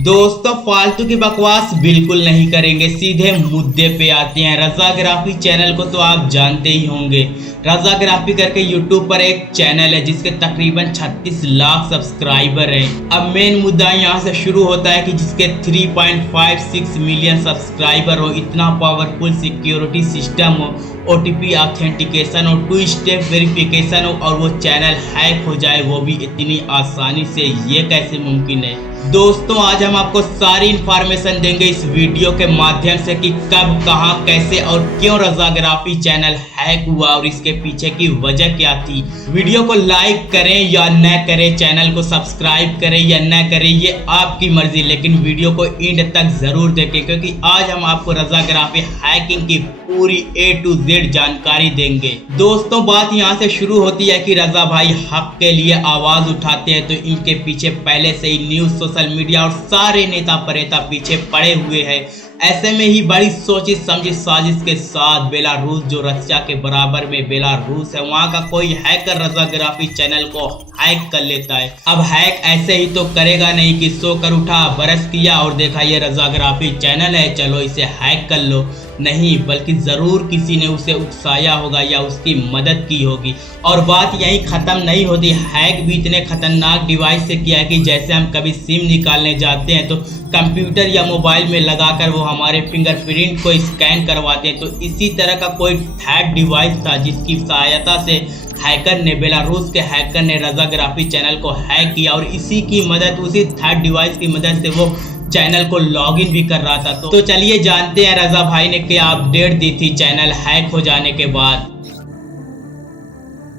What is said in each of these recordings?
दोस्तों फालतू की बकवास बिल्कुल नहीं करेंगे, सीधे मुद्दे पे आते हैं। रजाग्राफी चैनल को तो आप जानते ही होंगे। रजाग्राफी करके यूट्यूब पर एक चैनल है जिसके तकरीबन 36 लाख सब्सक्राइबर हैं। अब मेन मुद्दा यहाँ से शुरू होता है कि जिसके 3.56 मिलियन सब्सक्राइबर हो, इतना पावरफुल सिक्योरिटी सिस्टम हो, OTP ऑथेंटिकेशन हो, 2 स्टेप वेरिफिकेशन हो और वो चैनल हैक हो जाए, वो भी इतनी आसानी से, ये कैसे मुमकिन है। दोस्तों आज हम आपको सारी इंफॉर्मेशन देंगे इस वीडियो के माध्यम से कि कब, कहां, कैसे और क्यों रजाग्राफी चैनल हैक हुआ और इसके पीछे की वजह क्या थी। वीडियो को लाइक करें या न करें, चैनल को सब्सक्राइब करें या न करें, ये आपकी मर्जी, लेकिन वीडियो को एंड तक जरूर देखें क्योंकि आज हम आपको रजाग्राफी हैकिंग की पूरी A to Z जानकारी देंगे। दोस्तों बात यहाँ से शुरू होती है कि रजा भाई हक के लिए आवाज उठाते हैं तो इनके पीछे पहले से ही न्यूज, सोशल मीडिया और सारे नेता परेता पीछे पड़े हुए हैं। ऐसे में ही बड़ी सोची समझी साजिश के साथ बेलारूस, जो रशिया के बराबर में बेलारूस है, वहां का कोई हैकर रजाग्राफी चैनल को हैक कर लेता है। अब हैक ऐसे ही तो करेगा नहीं कि सोकर उठा, बरस किया और देखा ये रजाग्राफी चैनल है, चलो इसे हैक कर लो। नहीं, बल्कि जरूर किसी ने उसे उकसाया होगा या उसकी मदद की होगी। और बात यही खत्म नहीं होती, हैक भी इतने खतरनाक डिवाइस से किया है कि जैसे हम कभी सिम निकालने जाते हैं तो कंप्यूटर या मोबाइल में लगाकर वो हमारे फिंगरप्रिंट को स्कैन करवाते हैं, तो इसी तरह का कोई थर्ड डिवाइस था जिसकी सहायता से हैकर ने, बेलारूस के हैकर ने रजाग्राफी चैनल को हैक किया और इसी की मदद, उसी थर्ड डिवाइस की मदद से वो चैनल को लॉगिन भी कर रहा था। तो चलिए जानते हैं रजा भाई ने क्या अपडेट दी थी चैनल हैक हो जाने के बाद।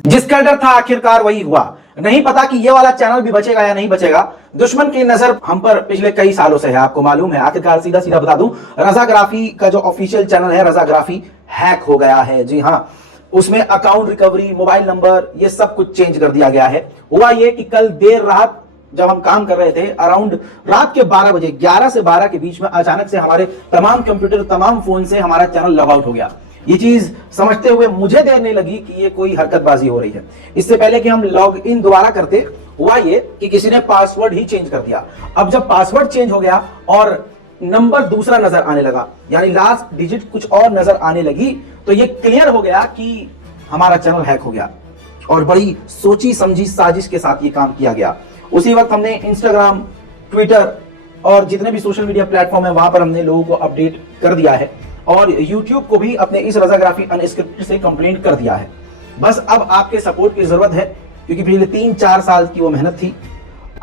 जिसका डर था आखिरकार वही हुआ। नहीं पता कि ये वाला चैनल भी बचेगा या नहीं बचेगा। दुश्मन की नजर हम पर पिछले कई सालों से है, आपको मालूम है। आखिरकार सीधा सीधा बता दूं, रजाग्राफी का जो ऑफिशियल चैनल है रजाग्राफी हैक हो गया है। जी हाँ, उसमें अकाउंट रिकवरी, मोबाइल नंबर, ये सब कुछ चेंज कर दिया गया है। हुआ ये कि कल देर रात जब हम काम कर रहे थे, अराउंड रात के 12 बजे, 11 से 12 के बीच में अचानक से हमारे तमाम कंप्यूटर, तमाम फोन से हमारा चैनल लॉग आउट हो गया। ये चीज समझते हुए मुझे देर नहीं लगी कि ये कोई हरकतबाजी हो रही है। इससे पहले कि हम लॉग इन दोबारा करते, हुआ ये कि किसी ने पासवर्ड ही चेंज कर दिया। अब जब पासवर्ड चेंज हो गया और नंबर दूसरा नजर आने लगा, यानी लास्ट डिजिट कुछ और नजर आने लगी, तो ये क्लियर हो गया कि हमारा चैनल हैक हो गया। और बड़ी सोची समझी साजिश के साथ ये काम किया गया। उसी वक्त हमने इंस्टाग्राम, ट्विटर और जितने भी सोशल मीडिया प्लेटफॉर्म है वहां पर हमने लोगों को अपडेट कर दिया है और यूट्यूब को भी अपने इस रजाग्राफी अनस्क्रिप्टेड से कंप्लेंट कर दिया है। बस अब आपके सपोर्ट की जरूरत है क्योंकि पिछले 3-4 साल की वो मेहनत थी।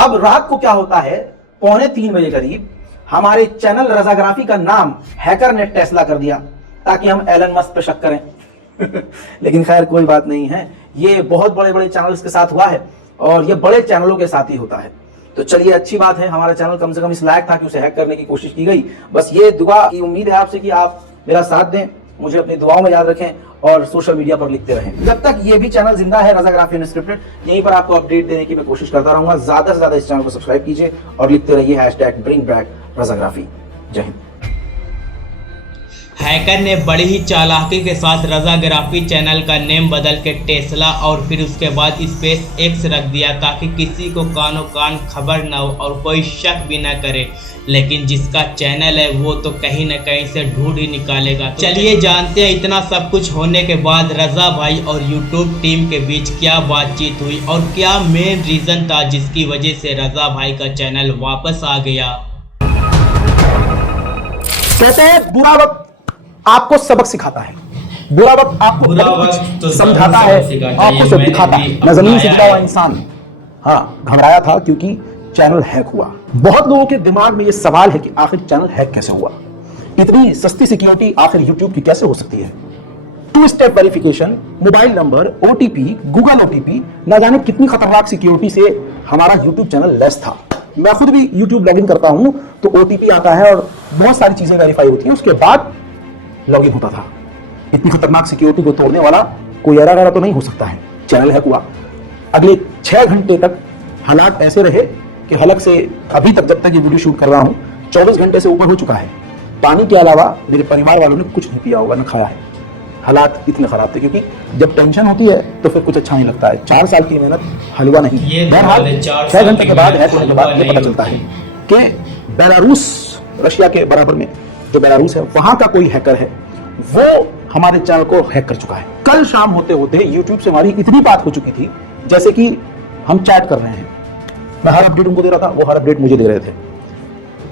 अब रात को क्या होता है, 2:45 बजे करीब हमारे चैनल रजाग्राफी का नाम हैकर ने टेस्ला कर दिया ताकि हम एलन मस्क पे शक करें। लेकिन खैर कोई बात नहीं है, ये बहुत बड़े बड़े चैनल्स के साथ हुआ है और ये बड़े चैनलों के साथ ही होता है। तो चलिए अच्छी बात है, हमारा चैनल कम से कम इस लायक था कि उसे हैक करने की कोशिश की गई। बस ये दुआ की उम्मीद है आपसे कि आप मेरा साथ दें, मुझे अपनी दुआओं में याद रखें और सोशल मीडिया पर लिखते रहें। जब तक ये भी चैनल जिंदा है रजाग्राफी अनस्क्रिप्टेड, यहीं पर आपको अपडेट देने की मैं कोशिश करता रहूंगा। ज्यादा से ज्यादा इस चैनल को सब्सक्राइब कीजिए और लिखते रहिए #BringBackRazagraphy। जय हिंद। हैकर ने बड़ी ही चालाकी के साथ रजाग्राफी चैनल का नेम बदल के टेस्ला और फिर उसके बाद स्पेस एक्स रख दिया ताकि किसी को कानो कान खबर ना हो और कोई शक भी ना करे। लेकिन जिसका चैनल है वो तो कहीं ना कहीं से ढूंढ ही निकालेगा। चलिए जानते हैं इतना सब कुछ होने के बाद रजा भाई और यूट्यूब टीम के बीच क्या बातचीत हुई और क्या मेन रीजन था जिसकी वजह से रजा भाई का चैनल वापस आ गया। कहते हैं बुरा वक्त आपको सबक सिखाता है, बुरा वक्त आपको तो समझाता है, आपको सब दिखाता है। मैं जमीन से गिरा हुआ इंसान, हाँ घबराया था क्योंकि चैनल हैक हुआ। बहुत लोगों के दिमाग में ये सवाल है कि आखिर चैनल हैक कैसे हुआ, इतनी सस्ती सिक्योरिटी आखिर यूट्यूब की कैसे हो सकती है। 2 step verification, mobile number, OTP, Google OTP, ना जाने कितनी खतरनाक सिक्योरिटी से हमारा यूट्यूब चैनल लेस था। मैं खुद भी यूट्यूब लॉगिन करता हूं तो OTP आता है और बहुत सारी चीजें वेरीफाई होती है, उसके बाद लॉगिन होता था। इतनी खतरनाक सिक्योरिटी को तोड़ने वाला कोई एरर तो नहीं हो सकता है। चैनल हैक हुआ। अगले 6 घंटे तक हालात ऐसे रहे कि हलक से अभी तक, जब तक ये वीडियो शूट कर रहा हूं, 24 घंटे से ऊपर हो चुका है। पानी के अलावा मेरे परिवार वालों ने कुछ नहीं पिया होगा, न खाया है। हालात इतने खराब थे क्योंकि जब टेंशन होती है तो फिर कुछ अच्छा नहीं लगता है। 4 साल की मेहनत हलवा नहीं। 6 घंटे के बाद हैक होने के बाद ये पता चलता है कि बेलारूस, रशिया के बराबर में जो बेलारूस है, वहां का कोई हैकर है, वो हमारे चैनल को हैक कर चुका है। कल शाम होते होते YouTube से हमारी इतनी बात हो चुकी थी, जैसे कि हम चैट कर रहे हैं, मैं हर अपडेट उनको दे रहा था, वो हर अपडेट मुझे दे रहे थे।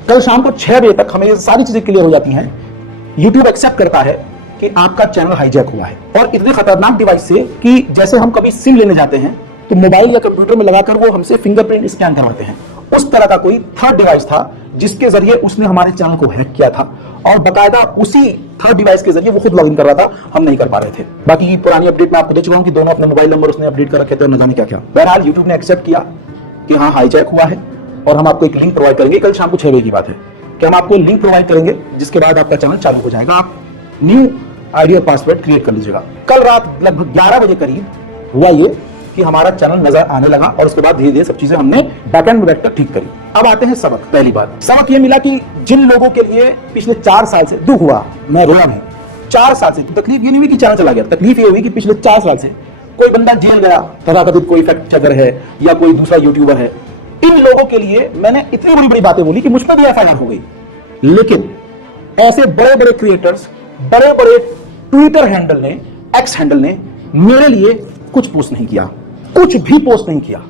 कल शाम को 6 बजे तक हमें ये सारी चीजें क्लियर हो जाती हैं। YouTube एक्सेप्ट करता है कि आपका चैनल हाईजैक हुआ है, और इतने खतरनाक डिवाइस से कि जैसे हम कभी सिम लेने जाते हैं तो मोबाइल या कंप्यूटर में लगाकर वो हमसे फिंगरप्रिंट स्कैन करवाते हैं, उस तरह का कोई थर्ड डिवाइस था जिसके जरिए उसने हमारे चैनल को हैक किया था, और बकायदा उसी थर्ड डिवाइस के जरिए वो खुद लॉगिन कर रहा था, हम नहीं कर पा रहे थे। बाकी की पुरानी अपडेट मैं आपको दे चुका हूं कि दोनों अपने मोबाइल नंबर उसने अपडेट कर रखे थे और न जाने क्या क्या। बहरहाल YouTube ने एक्सेप्ट किया कि हाँ हाईजैक हुआ है, और हम आपको एक लिंक प्रोवाइड करेंगे। कल शाम को 6 बजे की बात है कि हम आपको लिंक प्रोवाइड करेंगे, जिसके बाद आपका चैनल चालू हो जाएगा। आप न्यू आईडी और पासवर्ड क्रिएट कर लीजिएगा। कल रात लगभग 11 बजे करीब हुआ ये कि हमारा चैनल नजर आने लगा, और उसके बाद धीरे धीरे सब चीजें हमने बैकएंड में बैठकर ठीक करी। अब आते हैं सबक। पहली बात सबक ये मिला कि जिन लोगों के लिए पिछले 4 साल से दुख हुआ, मैं रोया नहीं, 4 साल से तकलीफ ये नहीं हुई कि चैनल चला गया, तकलीफ ये हुई कि पिछले 4 साल से कोई बंदा जेल गया, तथाकथित कोई फैक्ट चेकर है या कोई दूसरा यूट्यूबर है, इन लोगों के लिए मैंने इतनी बड़ी बड़ी बातें बोली कि मुझ पर भी एफआईआर हो गई। लेकिन ऐसे बड़े बड़े क्रिएटर्स, बड़े बड़े ट्विटर हैंडल ने, एक्स हैंडल ने मेरे लिए कुछ पोस्ट नहीं किया, कुछ भी पोस्ट नहीं किया,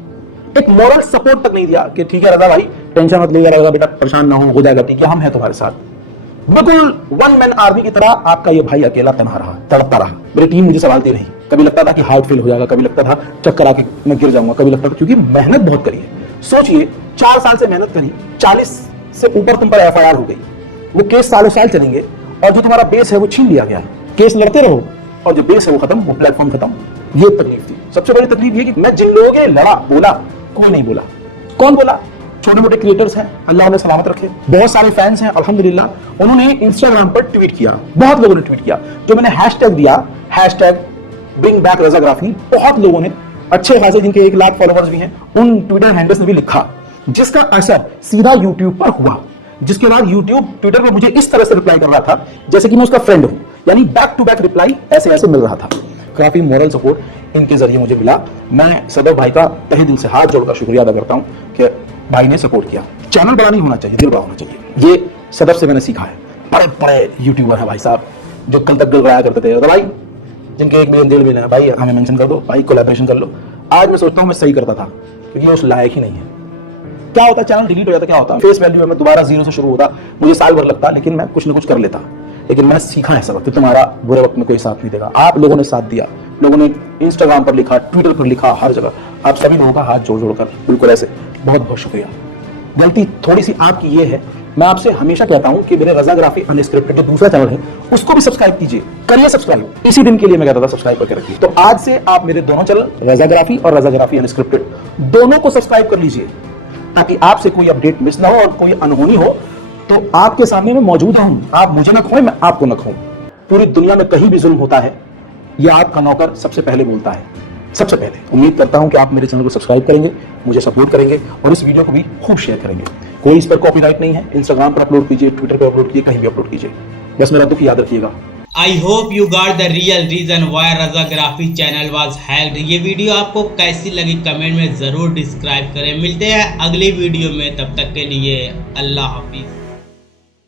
एक मॉरल सपोर्ट तक नहीं दिया कि ठीक है रजा भाई टेंशन मत लीजिए, रजा बेटा परेशान ना हो जाएगा ठीक है, हम हैं तुम्हारे साथ। बिल्कुल वन मैन आर्मी की तरह आपका ये भाई अकेला तनहा रहा, तड़पता रहा। मेरी टीम मुझे संभालती रही, कभी लगता था कि हार्ट फेल हो जाएगा, कभी लगता था चक्कर आके मैं गिर जाऊंगा, कभी लगता था, क्योंकि मेहनत बहुत करी है। सोचिए 4 साल से मेहनत करी, 40 से ऊपर तुम पर एफआईआर हो गई, वो केस सालों साल चलेंगे, और जो तुम्हारा बेस है वो छीन लिया गया। केस लड़ते रहो और जो बेस है वो खत्म, वो प्लेटफॉर्म खत्म। ये तकलीफ थी। सबसे बड़ी तकलीफ ये कि मैं जिन लोगों के लड़ा, बोला, कोई नहीं बोला। कौन बोला? छोटे मोटे क्रिएटर्स हैं, अल्लाह उन्हें सलामत रखे, बहुत सारे फैंस हैं अल्हम्दुलिल्लाह। उन्होंने इंस्टाग्राम पर ट्वीट किया, बहुत लोगों ने ट्वीट किया, जो मैंने हैशटैग दिया, हैशटैग ब्रिंग बैक रजाग्राफी, बहुत लोगों ने, अच्छे खासे जिनके 1 लाख फॉलोवर्स भी हैं, उन ट्विटर हैंडल्स ने भी लिखा, जिसका असर सीधा यूट्यूब पर हुआ। जिसके बाद यूट्यूब ट्विटर पर मुझे इस तरह से रिप्लाई कर रहा था जैसे कि मैं उसका फ्रेंड हूं, यानी बैक टू बैक रिप्लाई ऐसे ऐसे मिल रहा था। काफी मॉरल सपोर्ट इनके जरिए मुझे मिला। मैं सदर भाई का तहे दिल से हाथ जोड़कर शुक्रिया अदा करता हूं कि भाई ने सपोर्ट किया। चैनल बड़ा नहीं होना चाहिए, दिल बड़ा होना चाहिए। ये सदर से मैंने सीखा है। बड़े बड़े यूट्यूबर है भाई साहब जो कल तक गड़गड़ाया करते थे, तो भाई जिनके 1 मिलियन 1.5 मिलियन है, भाई हमें मेंशन कर दो, भाई कोलैबोरेशन कर लो। आज मैं सोचता हूँ मैं सही करता था, क्योंकि उस लायक ही नहीं है। क्या होता, चैनल डिलीट हो जाता, क्या होता, फेस वैल्यू में दोबारा 0 से शुरू होता, मुझे साल भर लगता, लेकिन मैं कुछ ना कुछ कर लेता। लेकिन मैं सीखा है सबक कि तुम्हारा बुरे वक्त में कोई साथ नहीं देगा। आप लोगों ने साथ दिया, लोगों ने इंस्टाग्राम पर लिखा, ट्विटर पर लिखा, हर जगह। आप सभी लोगों का हाथ जोड़ जोड़कर बिल्कुल ऐसे बहुत बहुत शुक्रिया। गलती थोड़ी सी आपकी ये है, मैं आपसे हमेशा कहता हूं कि मेरे रजाग्राफी अनस्क्रिप्टेड जो दूसरा चैनल है उसको भी सब्सक्राइब कीजिए, करिए सब्सक्राइब। इसी दिन के लिए मैं कहता था सब्सक्राइब करके रखिए। तो आज से आप मेरे दोनों चैनल रजाग्राफी और रजाग्राफी अनस्क्रिप्टेड दोनों को सब्सक्राइब कर लीजिए, ताकि आपसे कोई अपडेट मिस ना हो और कोई अनहोनी हो तो आपके सामने मैं मौजूद हूं। आप मुझे न खोएं, मैं आपको न खोऊं। पूरी दुनिया में कहीं भी जुल्म होता है, यह आपका नौकर सबसे पहले बोलता है, सबसे पहले। उम्मीद करता हूं कि आप मेरे चैनल को सब्सक्राइब करेंगे, मुझे सपोर्ट करेंगे और इस वीडियो को भी खूब शेयर करेंगे। कोई इस पर कॉपीराइट नहीं है, इंस्टाग्राम पर अपलोड कीजिए, ट्विटर पर अपलोड कीजिए, कहीं भी अपलोड कीजिए, बस मेरा दुख याद रखिएगा। I hope you got the real reason why Razagraphy channel was hacked। ये वीडियो आपको कैसी लगी कमेंट में ज़रूर डिस्क्राइब करें। मिलते हैं अगली वीडियो में, तब तक के लिए अल्लाह हाफिज़।